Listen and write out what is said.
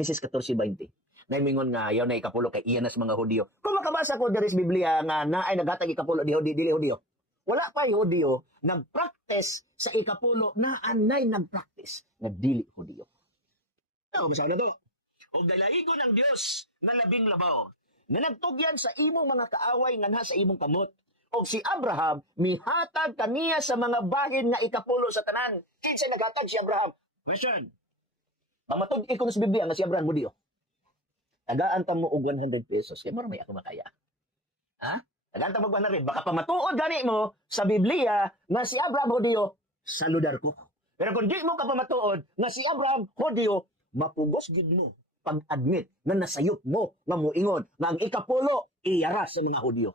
Genesis 14:20. Naimingon nga yaw na ikapulo kay iyan sa mga Hudyo. Kung makabasa ko diri sa Biblia nga naay naghatag ikapulo dili Hudyo. Wala pa yung Hudyo nagpractice sa ikapulo na anay nagpractice na dili Hudyo. Ano masabi na to? O dalaigo ng Dios nga labing labaw na nagtugyan sa imong mga kaaway nga sa imong kamot. O si Abraham mihatag kaniya sa mga bahin nga ikapulo sa tanan. Kinsa naghatag si Abraham? Question. Pamatod ko sa Biblia nga si Abraham Hudyo. Tagaan pa mo og 100 pesos. Kaya mo may ako makaya. Ha? Tagaan ta mo 100. Baka pamatuod gani mo sa Biblia nga si Abraham Hudyo, saludar ko. Pero kung di mo ka pamatuod nga si Abraham Hudyo, mapugos gid mo pag-admit na nasayop mo nga moingon nga ang ikapulo iyara sa mga Hudyo.